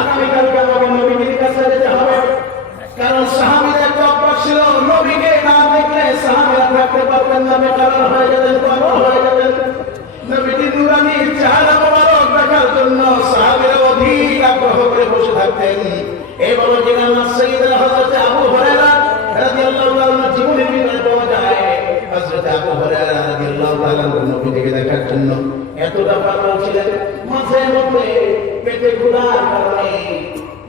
আগামীকালকে আমাকে নবীর কাছে যেতে হবে, কারণ সাহাবীদের একটা অভ্যাস ছিল, নবীকে না দেখলে সাহাবীরা থাকতে পারতেন না, বেকার হয়ে যেতেন, পাগল হয়ে যেতেন। নবীর নূরানির চেহারা মোবারক দেখার জন্য সাহাবীরা অধীর আগ্রহ করে বসে থাকতেন। এই বড় জিনার সাইয়্যিদুল হযরত আবু হুরায়রা রাদিয়াল্লাহু তাআলা জীবনের ভিতরে পাওয়া যায়। হযরত আবু হুরায়রা রাদিয়াল্লাহু তাআলা নবীকে দেখার জন্য এতটা পাগল ছিলেন, মাঝে মধ্যে পেটে ক্ষুধার কারণে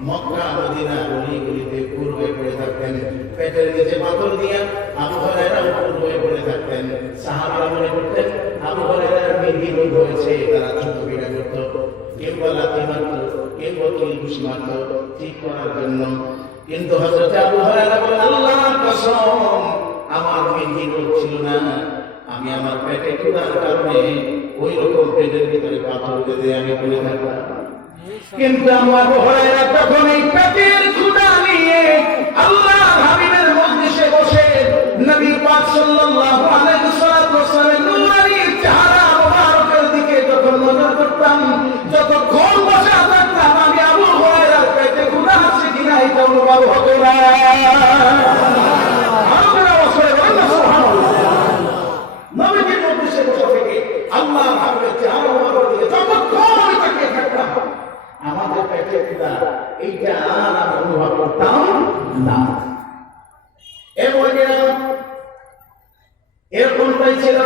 মক্কা মদিনা গলিতে পুর হয়ে পড়ে থাকতেন। পেটের নিচে পাথর দিয়ে আবু হুরায়রা পুর হয়ে পড়ে থাকতেন। সাহাবারা মনে করতেন আবু হুরায়রার বৃদ্ধি রোগ হয়েছে, তারা ছোট বিড়া করত, কেউ লাথি মারত, কেউ কিলঘুষি মারত ঠিক করার জন্য। কিন্তু হযরত আবু হুরায়রা বলেন, আল্লাহর কসম আমার বৃদ্ধি রোগ ছিল না, আমি আমার পেটে ক্ষুধার কারণে ওই রকম পেটের ভিতরে পাথর বেঁধে আমি পড়ে থাকতাম। কিন্তু আমার আবু হুরায়রা তখন এই পেটের ক্ষুধা নিয়ে আল্লাহর হাবিবের মজলিসে বসে নবী পাক সাল্লাল্লাহু আলাইহি ওয়াসাল্লামের নূরানি চেহারা মোবারকের দিকে যখন নজর করতাম, যতক্ষণ বসে থাকতাম আমি আবু হুরায়রার পেটে ক্ষুধা আছে কিনা এটা অনুভব হতো না। নবীর মজলিসে বসে থেকে আল্লাহর হাবিবের চেহারা মোবারকের দিকে যতক্ষণ তাকিয়ে থাকতাম, আমাদের পেটে ক্ষুধা এইটা আর আমি অনুভব করতাম না। এরকমটাই ছিল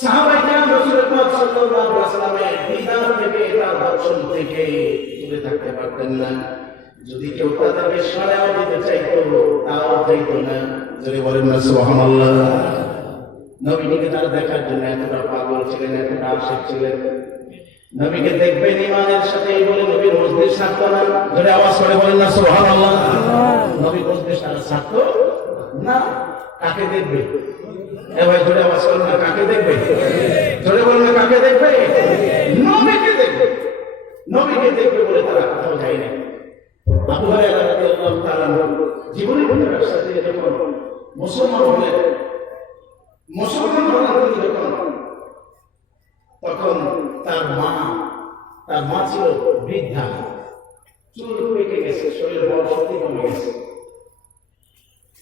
সাহাবায়ে কেরাম রাসূল পাক সাল্লাল্লাহু আলাইহি ওয়াসাল্লামের দিদার থেকে তার দর্শন থেকে দূরে থাকতে পারতেন না। যদি কেউ তাদেরকে সরাও দিতে চাইতো তাও চাইতো না। যদি বলেন না সুবহানাল্লাহ। নবীকে তারা দেখার জন্য এতটা পাগল ছিলেন, এতটা আশিক ছিলেন। নবীকে দেখবেন ইমানের সাথে, এই বলে নবীর মজলিস ছাড়তো না। যদি আওয়াজ করে বলেন না সুবহানাল্লাহ। নবীর মজলিস ছাড়তো না। কাকে দেখবে? এ ভাই জোরে আওয়াজ করেন না, কাকে দেখবে? জোরে বলেন না, কাকে দেখবে? নবীকে দেখবে। নবীকে দেখবে বলে তারা কোথাও যায় না। আবু হুরায়রা রাদিয়াল্লাহু তাআলা জীবনের ভিতরে সাথে যখন মুসলমান হলেন, তখন তার মা ছিল বৃদ্ধা, চুল পেকে গেছে, শরীর বড় শক্তি কমে গেছে।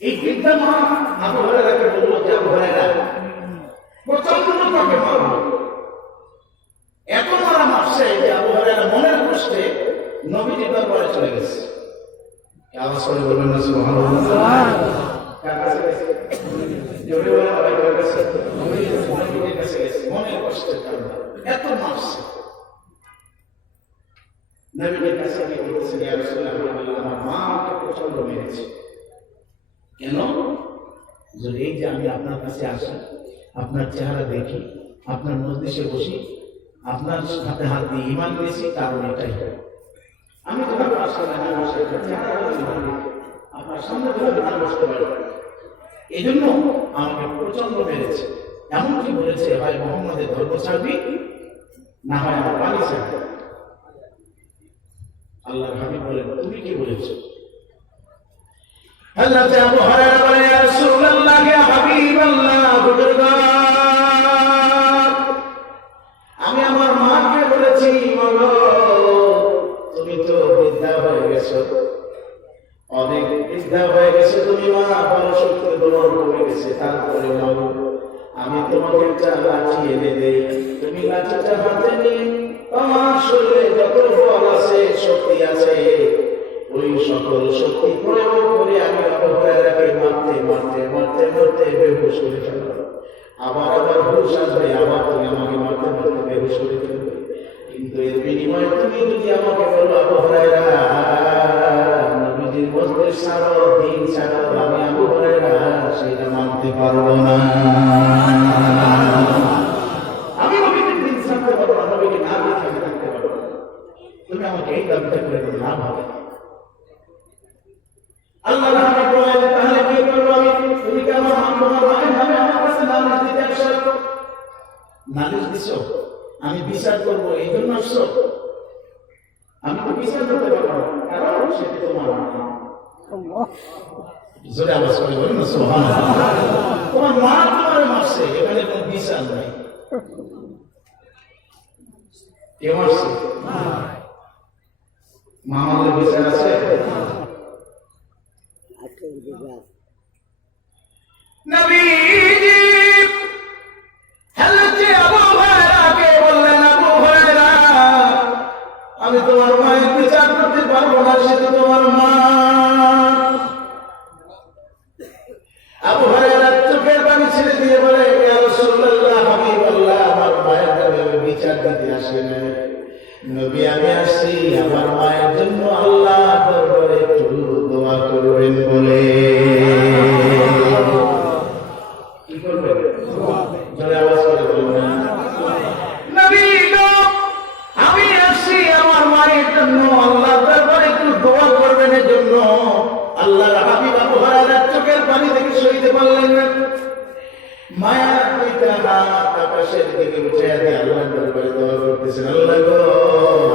এই বৃদ্ধা মা আবু হুরায়রাকে বলল যে আবু হুরায়রা প্রচন্ড তাকে মারল, এত মারা মারছে যে আবু হুরায়রা মনের কষ্টে নবীজির দরবারে চলে গেছে। আওয়াজ করে বলবেন না সুবহানাল্লাহ। কার কাছে গেছে? জোরে বলে আবার কার কাছে? নবীজির কাছে গেছে, মনের কষ্টের কারণে এত মারছে। নবীজির কাছে গিয়ে বলতেছে, ইয়া রাসূলুল্লাহ, আমার মা আমাকে প্রচন্ড মেরেছে। কেন? যদি এই যে আমি আপনার কাছে আসি, আপনার চেহারা দেখি, আপনার মজলিসে বসি, আপনার হাতে হাত দিয়ে ঈমান দিয়েছি, কারণ এটাই। আমি তো আপনার সামনে না বসে আপনার সামনে তো না বসতে পারি, এই জন্য আমাকে প্রচন্ড মেরেছে। এমনকি বলেছে, ভাই মোহাম্মদের ধর্ম ছাড়বি, না হয় আমার পানি ছাড়বি। আল্লাহর হাবিব বলেন, তুমি কি বলেছো? হযরত আবু হুরায়রা বলেন, ইয়া রাসূলুল্লাহ, ইয়া হাবিবাল্লাহ, বুজুর্গান, আমি আমার মাকে বলেছি, মাগো তুমি তো বৃদ্ধা হয়ে গেছো, অনেক বৃদ্ধা হয়ে গেছে তুমি, মা বড় শক্তি তোমার কমে গেছে, তারপরে মাগো আমি তোমাকে একটা লাঠি এনে দেই, তুমি লাঠিটা হাতে নিয়ে তোমার শরীরে যত বল আছে, শক্তি আছে, ওই সকল শক্তি প্রয়োগ করে আমি আবু হুরায়রাকে মারতে মারতে মারতে মারতে বেহুশ করে ফেলবো। আবার হুশ আসবে, আবার তুমি আমাকে মারতে মারতে বেহুশ করে ফেলবে। কিন্তু এর বিনিময়ে তুমি যদি আমাকে বলো, আবু হুরায়রা নবীজির মজলিস ছাড়ো, দিন ছাড়ো, আমি আবু হুরায়রা সেটা মানতে পারবো না। আমি নবীজির দিন ছাড়তে পারবো না, নবীকে না দেখে আমি থাকতে পারবো না। তুমি আমাকে এই দাবিটা করে না ভাবে। আল্লাহ রাব্বুল বলেন, তাহলে কি করবো আমি? তুমি কি আমার তোমার মায়ের নামে আমার কাছে নালিশ দিতে আসছো? নালিশ দিছো, আমি বিচার করবো এই জন্য আসছো? আমি তো বিচার করতে পারবো না, কারণ সেটা তোমার মা। জোরে আওয়াজ করে বলেন না সুবহানাল্লাহ। তোমার মা তোমার মারছে, এখানে কোনো বিচার নাই। কে মারছে? মামাদের বিচার আছে? নবীজি হযরত আবু হুরায়রাকে বললেন, আবু হুরায়রা, আমি তোমার মায়ের বিচার করতে পারবো না, সে তো তোমার মা। আবু হুরায়রা চোখের পানি ছেড়ে দিয়ে বলে, ইয়া রাসূলুল্লাহ, হাবিবাল্লাহ, আমার মায়ের জন্য বিচার দিতে আসে না নবী, আমি আসছি আমার মায়ের জন্য আল্লাহ দরবারে একটু দোয়া করবেন বলে। কি করবেন? জোরে আওয়াজ করে বলবেন, নবী গো, আমি আসছি আমার মায়ের জন্য আল্লাহ দরবারে একটু দোয়া করবেন এর জন্য। আল্লাহর হাবিব আবু হুরায়রা চোখের পানি থেকে সইতে পারলেন না। মায়া দুইটা হাত আকাশের দিকে উঠিয়ে দিয়ে আল্লাহর দরবারে দোয়া করতেছেন, আল্লাহ গো,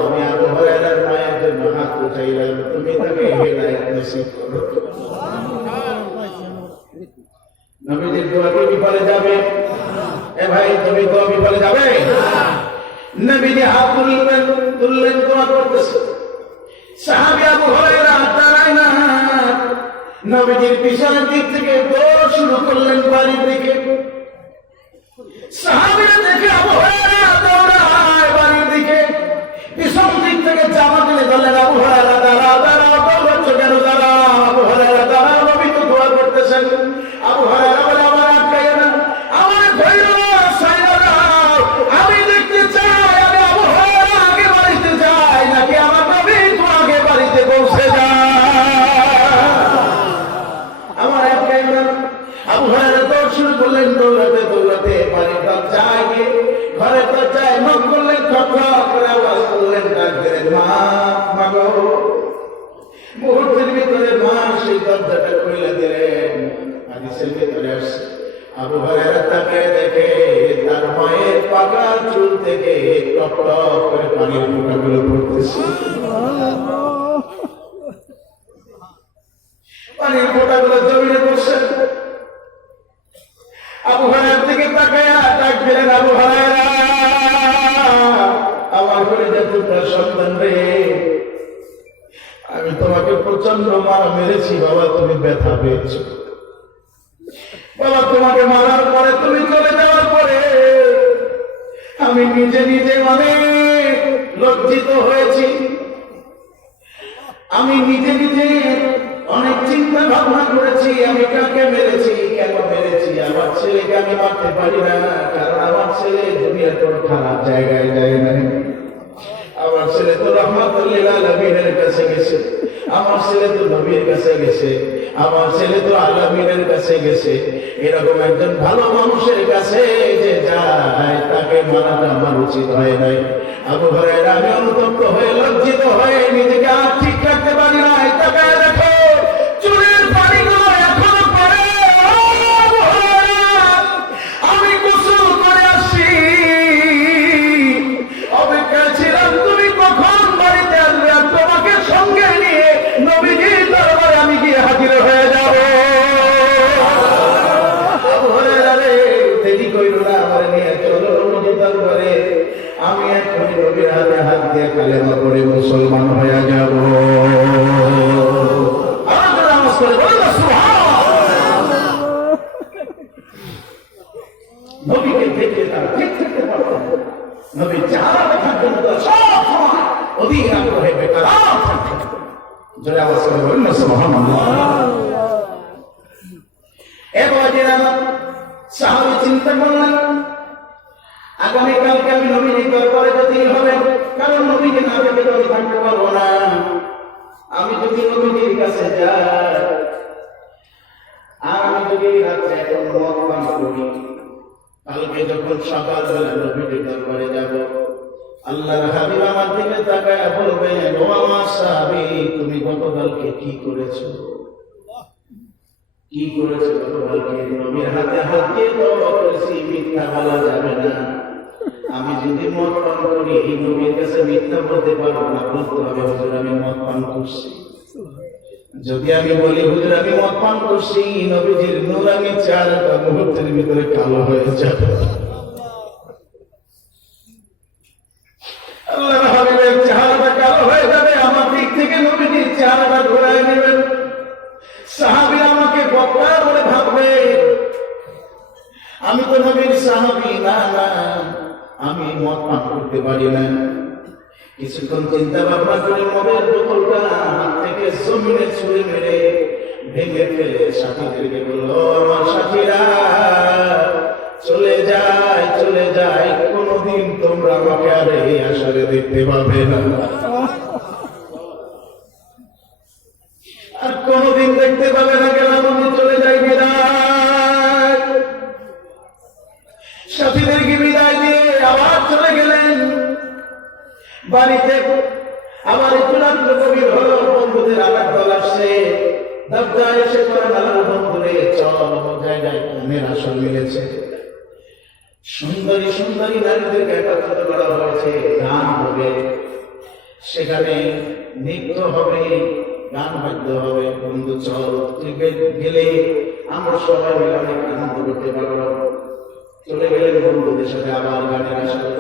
আমি আবু হুরায়রার মায়ের জন্য হাত উঠাইলাম, তুমি তাকে হেদায়েত নসিব করো। নবীজির দোয়া কি বিফলে যাবে? এ ভাই, তুমি দোয়া বিফলে যাবে? নবীজি হাত তুললেন, দোয়া করতেছেন। সাহাবী আবু হুরায়রা দাঁড়ায় না, নবীজির পিছনের দিক থেকে দৌড় শুরু করলেন বাড়ির দিকে। সাহাবীরা দেখে আবু হুরায়রা দৌড়ায় বাড়ির দিকে, পিছন দিক থেকে জামা টেনে ধরলেন, আবু হুরায়রা দাঁড়াও, দাঁড়াও, দৌড়াচ্ছ কেন? দাঁড়াও। আবু হুরায়রা দাঁড়াও, নবী তো দোয়া করতেছেন। আবু হুরায়রা বলে, আমার আটকায় না, আমার ধৈর্য ছাইড়া দাও, আমি দেখতে চাই আমি আবু হুরায়রা আগে বাড়িতে যাই নাকি আমার নবী তো আগে বাড়িতে পৌঁছে যায়। আমার আটকায় না। আবু হুরায়রা দৌড় শুরু করলেন, দৌড়াতে দৌড়াতে বাড়ির দরজায় গিয়ে ঘরের দরজায় নক করলেন, ঠক ঠক করে আওয়াজ করলেন, ডাক দিলেন, মা, মা গো। মুহূর্তের ভিতরে মা সেই দরজাটা খুলে দিলেন, হাদিসের ভিতরে আসছে আবু হুরায়রা তাকায় দেখে তার মায়ের পাকা চুল থেকে টপ টপ করে পানির ফোঁটাগুলো পড়তেছে। পানির ফোঁটাগুলো জমিনে পড়ছে। আবু হুরায়রার দিকে তাকায় ডাক দিলেন, আবু হুরায়রা, আমার কলিজার টুকরা সন্তান রে, আমি তোমাকে প্রচন্ড মারা মেরেছি বাবা, তুমি ব্যথা পেয়েছো বাবা। তোমাকে মারার পরে, তুমি চলে যাওয়ার পরে আমি নিজে নিজে অনেক লজ্জিত হয়েছি। আমি নিজে নিজে অনেক চিন্তা ভাবনা করেছি, আমি কাকে মেরেছি, কেন মেরেছি। আমার ছেলেকে আমি মারতে পারি না, কারণ আমার ছেলে দুনিয়ার কোনো খারাপ জায়গায় যায় না। আমার ছেলে তো রাহমাতুল লিল আলামিনের কাছে গেছে, আমার ছেলে তো নবীর কাছে গেছে, আমার ছেলে তো আলামিনের কাছে গেছে। এরকম একজন ভালো মানুষের কাছে যে যায় তাকে মারাটা আমার উচিত হয় নাই। আবু হুরায়রা, আমি অনুতপ্ত হয়ে লজ্জিত হয়ে নিজেকে আর ঠিক রাখতে পারি না। তাকায় দেখো চুলের পানিগুলো এখনো পড়ে। আমি গোসল করে আসছি, অপেক্ষায় ছিলাম তুমি কখন বাড়িতে আসবে আর তোমাকে সঙ্গে নিয়ে নবীজির দরবারে আমি গিয়ে হাজির হয়ে যাব। আবু হুরায়রা রে, দেরি কইরো না, আমার নিয়ে চলো নবীজির দরবারে। আমি এখন নবীর হাতে হাত দিয়ে কালেমা পড়ে মুসলমান হয়ে যাব। নবীকে দেখে তারা ঠিক থাকতে পারতেন। নবী চেহারাটা থাকতেন সব সময় অধীর আগ্রহে বেকার থাকতেন। জোরে আওয়াজ করে বলুন না সুবহানাল্লাহ। এবার সাহাবী চিন্তা করলেন, আগামীকালকে আমি নবীর দরবারে যেতে হবে, কারণ নবীকে না দেখে তো আমি থাকতে পারবো না। আমি যদি নবীর কাছে যাই আর আমি যদি রাত্রে এখন মদ পান করি, কালকে যখন সকালবেলা নবীর দরবারে যাব, আল্লাহর হাবিব আমার দিকে তাকায় বলবেন, ও আমার সাহাবী, তুমি গতকালকে কি করেছো? কি করেছো গতকালকে? নবীর হাতে হাত দিয়ে তওবা করেছি, মিথ্যা বলা যাবে না। আমি যদি মদ পান করি, এই নবীর কাছে মিথ্যা বলতে পারবো না, বলতে হবে হুজুর আমি মদ পান করছি। যদি আমি বলি হুজুর আমি মদ পান করছি, নবীজির নূরানি চেহারাটা মুহূর্তের ভিতরে কালো হয়ে যাবে। আল্লাহর হাবিবের চেহারাটা কালো হয়ে যাবে, আমার দিক থেকে তো নবীর সাহাবী না না, আমি মদ পান করতে পারি না। কিছুক্ষণ চিন্তা ভাবনা করে মদের বোতলটা হাত থেকে জমিনে ছুঁড়ে মেরে ভেঙে ফেলে সাথীদেরকে বলল, আমার সাথীরা চলে যায় চলে যায়, কোনদিন তোমরা আমাকে আর এই আসরে দেখতে পাবে না, আর কোনদিন দেখতে পাবে না। গেলাম আমি চলে যাই, বিদায়। সাথীদেরকে বিদায় দিয়ে আবার চলে গেলেন বাড়িতে। আমার একটু রাত্র গভীর হলো, বন্ধুদের আবার দল আসছে। দরজায় এসে করে নানার বন্ধুরে, চল আমার জায়গায় কনের আসর মিলেছে। সুন্দরী সুন্দরী নারীদেরকে একত্রিত করা হয়েছে, গান হবে সেখানে, নৃত্য হবে, গান বাদ্য হবে। বন্ধু চল, তুই গেলে আমরা সবাই মিলে অনেক আনন্দ করতে পারবো। চলে গেলেন বন্ধুদের সাথে আবার গানের আসরে।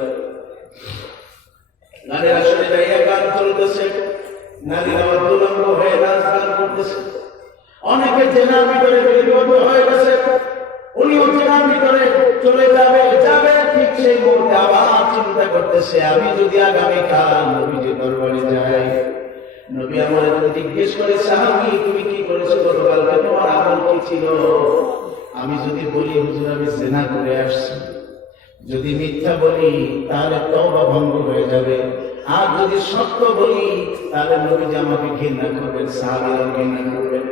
গানের আসরে যাইয়া গান চলতেছে, নারীরা অর্ধলঙ্গ হয়ে নাচ গান করতেছে। অনেকে জেনার ভিতরে বিলিবদ্ধ হয়ে গেছে, উনিও জেনার ভিতরে চলে যাবে যাবে, ঠিক সেই মুহূর্তে আবার চিন্তা করতেছে, আমি যদি আগামীকাল নবীজির দরবারে যাই, নবী আমার জিজ্ঞেস করে, সাহাবী তুমি কি করেছো গতকালকে, তোমার আমল কি ছিল? আমি যদি বলি হুজুর আমি জিনা করে আসছি, যদি মিথ্যা বলি তাহলে তওবা ভঙ্গ হয়ে যাবে, আর যদি সত্য বলি তাহলে নবীজি আমাকে ঘৃণা করবেন, সাহাবীরা ঘৃণা করবেন।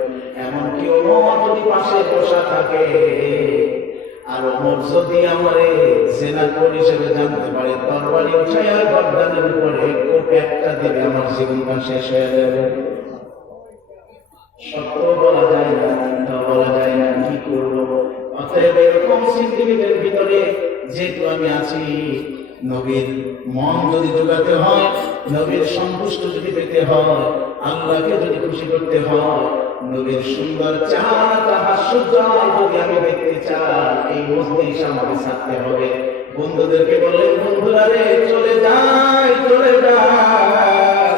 এমনকি ওমর যদি পাশে বসা থাকে, আর ওমর যদি আমারে জিনাখোর হিসেবে জানতে পারে, তরবারি উঠাইয়া গর্দানের উপরে কোপ একটা দিলে আমার জীবনটা শেষ হয়ে যাবে। সত্য বলা যায় না, মিথ্যা বলা যায় না, কি করবো? অতএব এরকম সিন্ডিকেটের ভিতরে যেহেতু আমি আছি, নবীর মন যদি জোগাতে হয়, নবীর সন্তুষ্ট যদি পেতে হয়, আল্লাহকে যদি খুশি করতে হয়, নবীর সুন্দর চেহারা হাস্যোজ্জ্বল যদি আমি দেখতে চাই, এই মজলিস আমাকে ছাড়তে হবে। বন্ধুদেরকে বললেন, বন্ধুরা রে চলে যায় চলে যায়,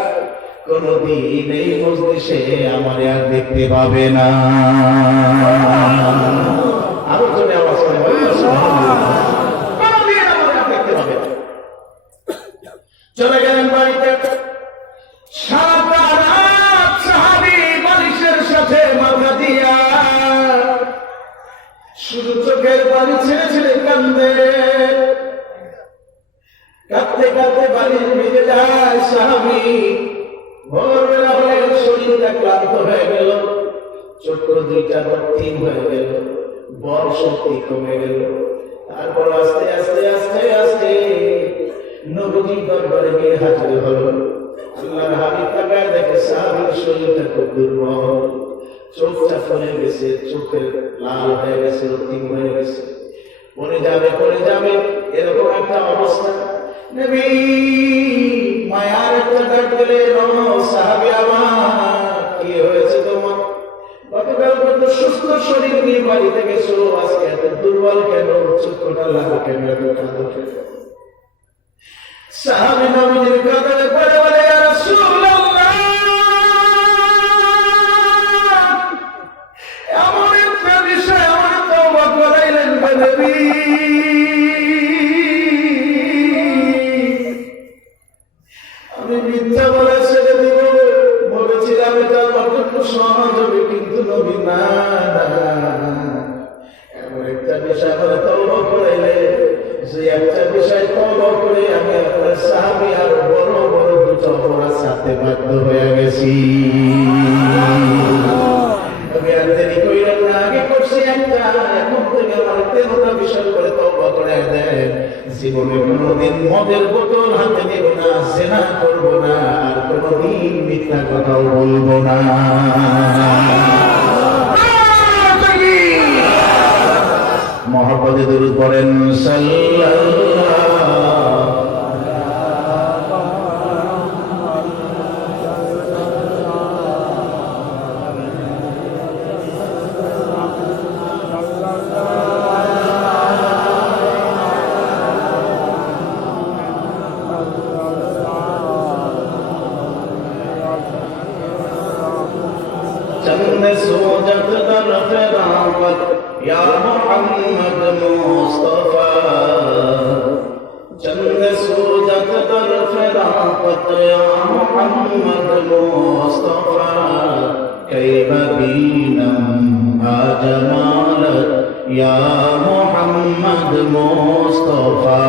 কোনদিন এই মজলিসে আমার আর দেখতে পাবে না। আরো জোরে আওয়াজ করে চলে গেলেন বাড়িতে। সারা রাত সাহাবী বালিশের সাথে মাথা দিয়া শুধু চোখের পানি ছেড়ে ছেড়ে কান্দে, কাঁদতে কাঁদতে বালিশ ভিজে যায় সাহাবী। ভোরবেলা হলে শরীরটা ক্লান্ত হয়ে গেল, চোখ দুইটা রক্তিম হয়ে গেল, বল শক্তি কমে গেল। তারপর আস্তে আস্তে আস্তে আস্তে নবীর দরবারে গিয়ে হাজির হলো। আল্লাহর হাবিব তাকায় দেখে সাহাবীর শরীরটা খুব দুর্বল, চোখটা ফুলে গেছে, চোখের লাল হয়ে গেছে, রক্তিম হয়ে গেছে, পড়ে যাবে এরকম একটা অবস্থা। নবী মায়ার একটা ডাক দিলে, সাহাবী আমার কি হয়েছে তোমার? গতকাল কত সুস্থ শরীর নিয়ে বাড়িতে গেছো, আজকে এত দুর্বল কেন? চোখটা লাল কেন? এত কাঁদো কেন? সাহাবী নবীর কাঁধে পড়ে বলে, ইয়া রাসূলুল্লাহ, এমন একটা বিষয় আমার তওবা করাইলেন নবী, আমি মিথ্যা বলে ছেড়ে দিব বলেছিলাম, এটা আমার জন্য সহজ হবে, কিন্তু নবী না, এমন একটা বিষয় আমার তওবা করাইলে, যে একটা বিষয় তওবা করে আমি আপনার সাহাবী আর বড় বড় দুটো অপরাধ ছাড়তে বাধ্য হয়ে গেছি। আমি আর দেরি কইলাম না, আগে করছি একটা, এখন থেকে আমার 13টা বিষয় করে তওবা করে দেন। জীবনে কোনোদিন মদের বোতল হাতে নেব না, জিনা করব না, আর কোনোদিন মিথ্যা কথাও বলবো না। মহব্বতে দুরূদ পড়েন সাল্লাল্লাহু। चंद सोजत दर फेरावत या मोहम्मद मुस्तफा चंद सूरत तरफ रापत या मोहम्मद मुस्तफा कैफ बीनम आजमालत या मोहम्मद मुस्तफा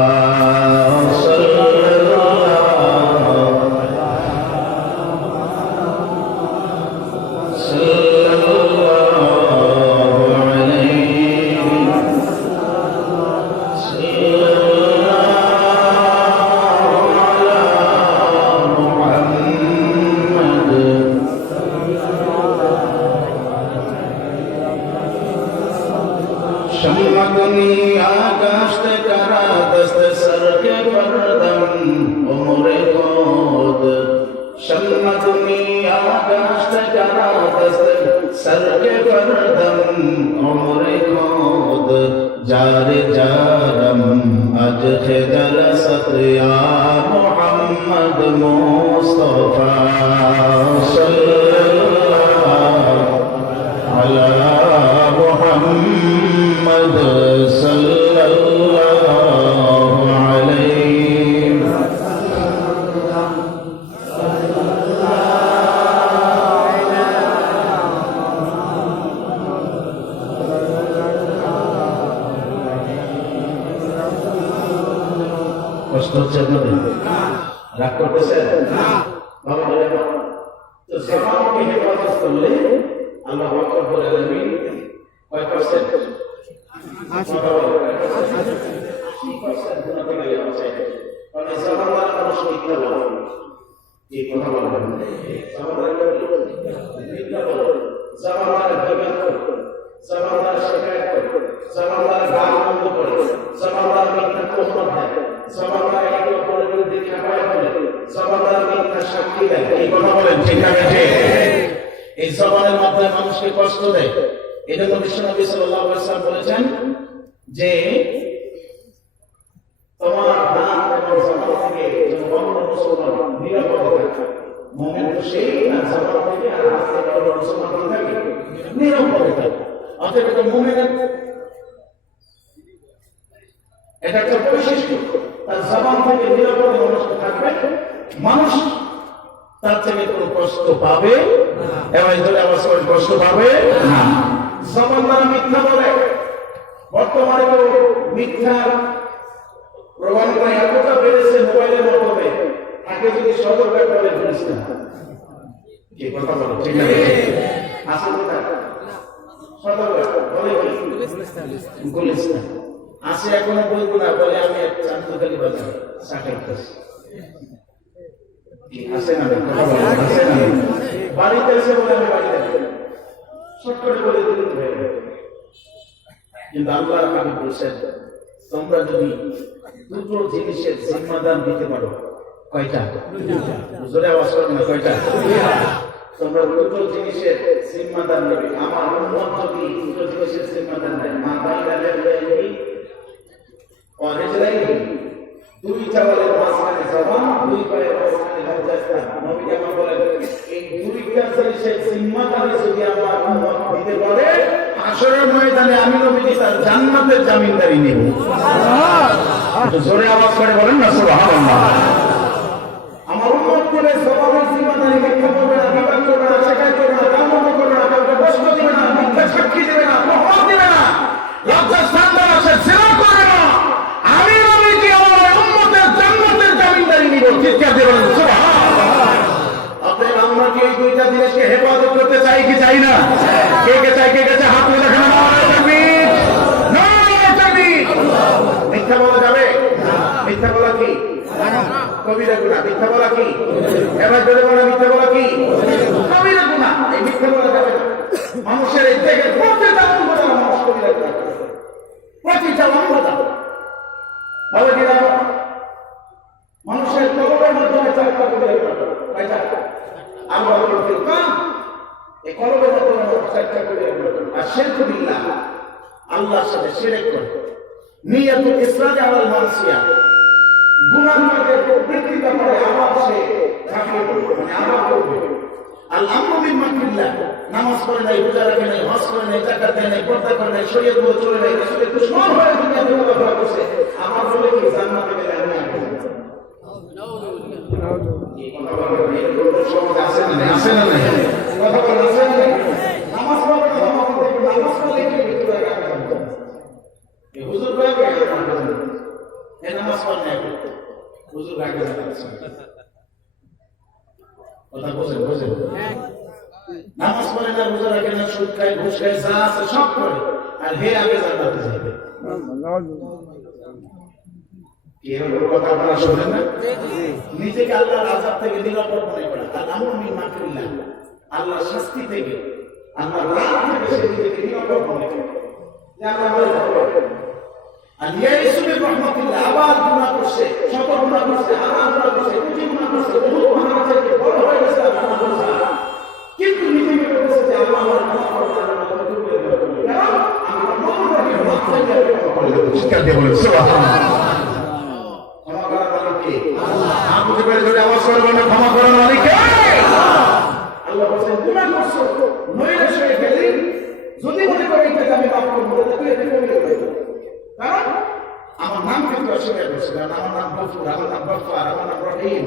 जार जारम अज जलसत या मोहम्मद मुस्तफा सल्लल्लाहु अला मोहम्मद सल्लल्लाहु अलैहि কষ্ট হচ্ছে আপনাদের রাগ করতেছেন বাবা বলে তো জবানকে হেফাজত করলে আল্লাহ রাব্বুল আলামিন কয় পার্সেন্ট 80% গুনাহ থেকে বাঁচায় কারণ জবানওয়ালা মানুষ মিথ্যা বলে এই কথা বলবেন জবানওয়ালা মিথ্যা বলে জবানওয়ালা গীবত করে জবানওয়ালা শিকায়ত করে জবানওয়ালা গাল মন্দ করে জবানওয়ালা মিথ্যা তোহমত দেয় জবানওয়ালা একে অপরের বিরুদ্ধে খাপায় বলে জবানওয়ালা মিথ্যা সাক্ষী দেয় এই কথা বলেন ঠিক না ঠিক এই জবানের মাধ্যমে মানুষকে কষ্ট দেয় এজন্য বিশ্বনবী সাল্লাল্লাহু আলাইহি ওয়াসাল্লাম বলেছেন যে তোমার দান এবং জবান থেকে যেন অন্য মুসলমান নিরাপদে থাকে মুমিন তো সেই না জবান থেকে আর হাত থেকে অন্য মুসলমান কি থাকে নিরাপদে থাকে অতএব এটা মুমিনের এটা একটা বৈশিষ্ট্য তার জবান থেকে নিরাপদে মানুষ থাকবে মানুষ তার থেকে কোনো কষ্ট পাবে এবং ধরে আবার কষ্ট পাবে না জবান দ্বারা মিথ্যা বলে বর্তমানে তো মিথ্যার প্রবণতা এতটা বেড়েছে মোবাইলের মাধ্যমে তাকে যদি সতর্ক করে ফেলিস না কি কথা বলো ঠিক আছে আসল কথা সতর্ক বলে বলিস না আসে এখনো বলবো না বলে আমি চাঁদখালি বাজার সাকার করছি আসে না আসে না বাড়িতে এসে বলে আমি বাড়িতে শর্ট করে বলে দিতে হবে কিন্তু আল্লাহ নবী বলেছেন তোমরা যদি দুটো জিনিসের জিম্মাদার দিতে পারো কয়টা জোরে আওয়াজ করো না কয়টা তোমরা দুটো জিনিসের জিম্মাদার নেবে আমার উম্মত যদি দুটো জিনিসের জিম্মাদার নেয় মা বাইরা লেখি অরিজিনালি দুই চাওয়ালের মাঝখানে জবান দুই পায়ের মাঝখানে লজ্জাস্থান নবী যেমন বলেন এই দুইটা জিনিসের জিম্মাদারি যদি আমার উম্মত দিতে পারে হাশরের ময়দানে আমি নবীজি তার জান্নাতের জামিনদারি নেব সুবহানাল্লাহ জোরে আওয়াজ করে বলেন না সুবহানাল্লাহ আমার উম্মত করে জবানের জিম্মাদারি মিথ্যা বলবে না বিবাদ করবে না শিকায়ত করবে না কামনা করবে না কাউকে কষ্ট দিবে না মিথ্যা সাক্ষী দেবে না প্রমাণ দিবে না লজ্জাস্থান দ্বারা সে সেবা করবে না আমি নবীজি আমার উম্মতের জান্নাতের জামিনদারি নিব চিৎকার দিয়ে বলেন সুবহানাল্লাহ আপনারা আমরা কি এই দুইটা জিনিসকে হেফাজত করতে চাই কি চাই না কে কে চাই হাত তুলে দেখানো নারায়ে তাকবীর নারায়ে তাকবীর মিথ্যা বলা যাবে মিথ্যা বলা কি কবিরা গুনাহ মিথ্যা বলা কি এবার বলে বলা মিথ্যা বলা কি কবিরা গুনাহ এই মিথ্যা বলা যাবে না মানুষের এই থেকে প্রত্যেকটা কথা মানুষ কবিরা গুনাহ প্রতিটা কথা ভালো কি না মানুষের কলমের মাধ্যমে চারটা কবিরা গুনাহ কয়টা আমরা বলতে কাম এই কলমের মাধ্যমে চারটা কবিরা গুনাহ আর শিরক বিল্লাহ আল্লাহর সাথে শিরক করে নিয়াতুল ইসরাজ আলাল মাসিয়া গুনাহের প্রবৃত্তি ব্যাপারে আবার সে ঝাঁপিয়ে পড়বে মানে আবার করবে আল আমরু বিল মাকরিল্লাহ, নামাজ পড়ে নাই, রোজা রাখে নাই, হজ করে নাই, যাকাত দেয় নাই, পর্দা করে নাই, শরীয়ত মতো চলে নাই, রাসূলের দুশমন হয়ে দুনিয়াতে চলাফেরা করছে, আমার বলে কি জান্নাতে গেলে আমি আগে যাব। সমাজ আছে না নাই? আছে না নাই? কথা বলেন, আছে না নাই? নামাজ পড়ে না, নামাজ পড়লে কি ভিতরে রাখা যাবে? এই হুজুর ভাই এই নামাজ পড়ে না, হুজুর রাখা যাবে। কথা বোঝেন, বোঝেন? নামাজ পড়ে না, রোজা রাখে না, সুদ খায়, ঘুষ খায়, যা আছে সব করে, আর হে আগে জান্নাতে যাবে। কথা আপনারা শোনেন না? নিজেকে আল্লাহর আযাব থেকে নিরাপদ মনে করা, আর আমরু বিল মাকরিল্লাহ, আল্লাহর শাস্তি থেকে, আল্লাহর রাগ থেকে সে নিজেকে নিরাপদ মনে করে। আর ইয়াসুব রহমাতুল্লাহ আবার গুনাহ করছে, শত গুনাহ করছে, হারাম গুনাহ করছে, কুটি গুনাহ করছে, বহু গুনাহ থেকে বড় হয়ে গেছে, গুনাহ করছে, কিন্তু নিজেকে বলছে যে আল্লাহ আমার ক্ষমা করবেন, আল্লাহ আমাকে দূর করে দেবেন, কারণ আমি নবীর রহমত থেকে ক্ষমা করে দেব। শিক্ষা দিয়ে বলেন সুবহানাল্লাহ। ক্ষমা করার মালিক কে? আল্লাহ। আপনি বলে যদি আওয়াজ করবেন না, ক্ষমা করার মালিক কে? আল্লাহ বলেন গুনাহ করছো, নইলে সে গেলি, যদি মনে করে এটা আমি মাফ করব, তাহলে এটা কমিয়ে দেব, কারণ আমার নাম কিন্তু অস্বীকার করছে, কারণ আমার নাম গফুর, আমার নাম গফফার, আমার নাম রহিম।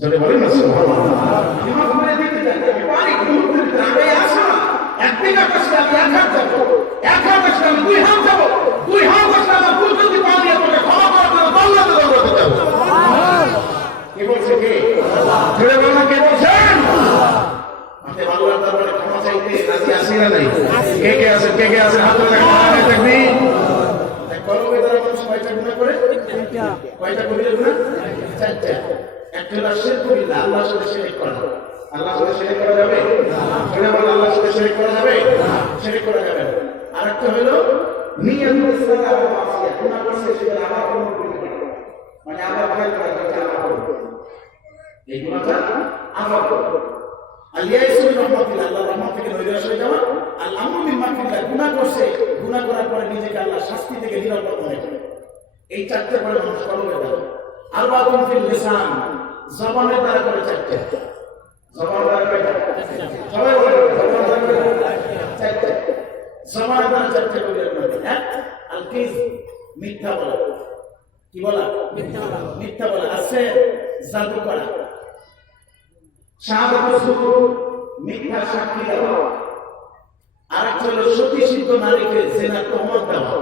যদি বলেন না সুবহানাল্লাহ, আমি মাফ করে দিতে চাই, আমি পারি মুহূর্তের ভিতরে আমি আসা না, একদিন আকাশে আমি এক হাত যাবো, এক হাত আসলে আমি দুই হাত যাবো, দুই হাত আসলে আমার ভুল যদি পানি তোকে ক্ষমা করার জন্য দৌড়াতে দৌড়াতে যাবো। কে বলছে? কে? জোরে বলুন, কে বলছেন? আপনি আল্লাহর দরবারে ক্ষমা চাইতে রাজি আছেন না নাই? কে কে আছেন? কে কে আছেন? হাত তুলে দেখান, তাকবীর। কলবে দ্বারা মানুষ কয়টা গুনাহ করে? কয়টা কবিরা গুনাহ? চারটা। একটা হলো শিরক বিল্লাহ, আল্লাহর সাথে শিরক করা। আল্লাহর সাথে শিরক করা যাবে? জোরে বলুন, আল্লাহর সাথে শিরক করা যাবে? শিরক করা যাবে না। আরেকটা হলো নিয়াতুল সালাহ ওয়া মাসিয়া, গুনাহ করছে সেটা আবার পুনরাবৃত্তি করা, মানে আবার খেয়াল করা যে আবার করব, এই গুনাহটা আবার করব। আল ইয়াসুব রহমাতুল্লাহ, আল্লাহর রহমত থেকে নৈরাশ হয়ে যাওয়া। আল আমরু বিল মাকরিল্লাহ, গুনাহ করছে, গুনাহ করার পরে নিজেকে আল্লাহর শাস্তি থেকে নিরাপদ মনে করে। এই চারটে করে মানুষ কলবে দেয়। আরবাতুন ফিল লিসান, জবানের দ্বারা করে চারটে। জবানের দ্বারা কয়টা? সবাই বলে জবানের দ্বারা করে চারটে। জবানের দ্বারা চারটে করে হ্যাঁ। আল কিজ, মিথ্যা বলা। কি বলা? মিথ্যা বলা। মিথ্যা বলা। আছে জাদু করা। শাহাদাতুল যুর, মিথ্যা সাক্ষী দেওয়া। আরেকটা হলো সতী সিদ্ধ নারীকে জিনার তোহমত দেওয়া,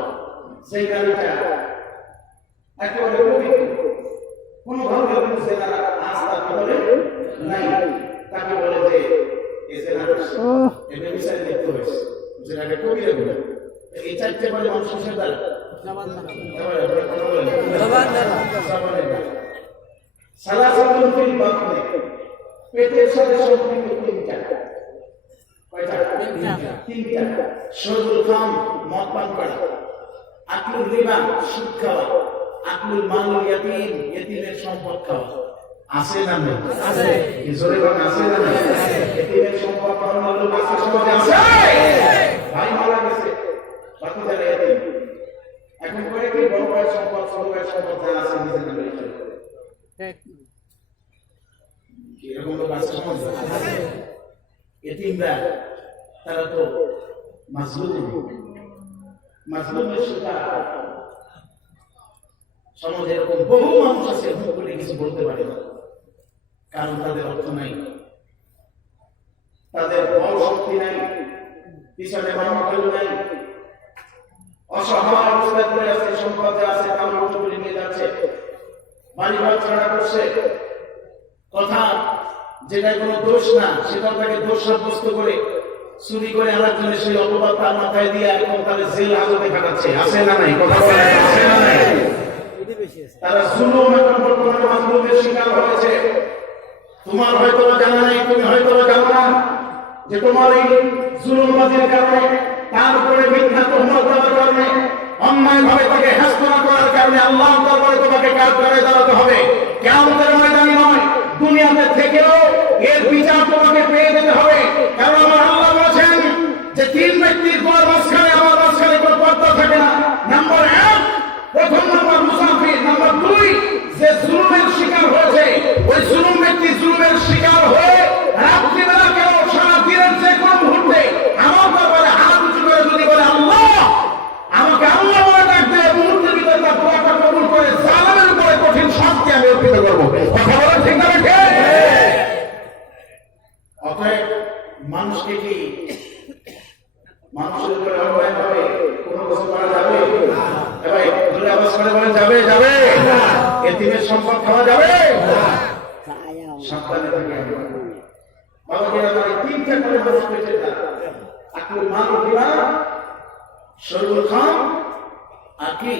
সেই নারীটা একেবারে পবিত্র, কোনোভাবে জিনার আস্থা ভিতরে নাই, তাকে বলে যে এই জিনা করছে, এটা বিচার দেখতে হয়েছে, জিনাকে কবিরা গুনাহ। এই চারটে বলে মানুষ কিসের দ্বারা? জবানের দ্বারা। সালাসাতুন ফিল বাতনি, পেটের সাথে সম্পর্কিত তিনটা। কয়টা? তিনটা। শরবুল খাম, মদ পান করা। আকলুল রিবা, সুদ খাওয়া। আকলুল মালুল ইয়াতীম, ইয়াতীমের সম্পদ খাওয়া। আছে না নাই? আছে। জোরে বলেন, আছে না নাই? ইয়াতীমের সম্পদ খাওয়া হলো বাচ্চা সমাজে আছে। ভাই মারা গেছে, বাকি যারা ইয়াতীম, এখন করে কি বড় ভাইয়ের সম্পদ, ছোট ভাইয়ের সম্পদ যা আছে নিজের নামে লিখে দেয়। এরকম লোক আছে সমাজে? আছে। এতিমরা তারা তো মাজলুমের শিকার। সমাজে এরকম বহু মানুষ আছে, মুখ করে কিছু বলতে পারে না, কারণ তাদের অর্থ নাই, তাদের বল শক্তি নাই, পিছনে মানবতাল নাই, অসহায় অবস্থায় পড়ে আছে, সম্পদে আছে, তার নষ্ট করে নিয়ে যাচ্ছে, বাড়ি ঘর ছাড়া করছে, কথা যেটার কোনো দোষ না সেটা তাকে দোষ সাব্যস্ত করে চুরি করে আনার জন্য সেই অপবাদ তার মাথায় দিয়ে এখন তাদের জেল হাজতে কাটাচ্ছে। আছে না নাই? কথা বলেন, আছে না নাই? তারা জুলুম এখন বর্তমানে মাজলুমের শিকার হয়েছে। তোমার হয়তো জানা নাই, তুমি হয়তো জানো না যে তোমার এই জুলুমবাজির কারণে, তার উপরে মিথ্যা তোহমত দেওয়ার কারণে, অন্যায় ভাবে তাকে হেস্তনা করার কারণে আল্লাহর দরবারে তোমাকে কাজ করে দাঁড়াতে হবে। কিয়ামতের ময়দানে নয়, দুনিয়াতে থেকেও এর বিচার তোমাকে পেয়ে যেতে হবে। কারণ আমার আল্লাহ বলেছেন যে তিন ব্যক্তির পর মাঝখানে আমার মাঝখানে কোনো পর্দা থাকে না। নাম্বার 1, প্রথম নাম্বার মুসাফির। নাম্বার 2, যে জুলুমের শিকার হয়েছে, ওই জুলুম ব্যক্তি জুলুমের শিকার হয়ে রাত্রিবেলা মানুষকে কি মানুষের উপরে অন্যায় ভাবে কোনো কিছু করা যাবে? ভাই ধরে আওয়াজ করে বলেন যাবে যাবে? এতিমের সম্পদ খাওয়া যাবে? সাবধানে থাকে বাবা কি আমার তিনটা করে মানুষ পেয়েছে না আকুল মান দিবা শরীর খান আর কি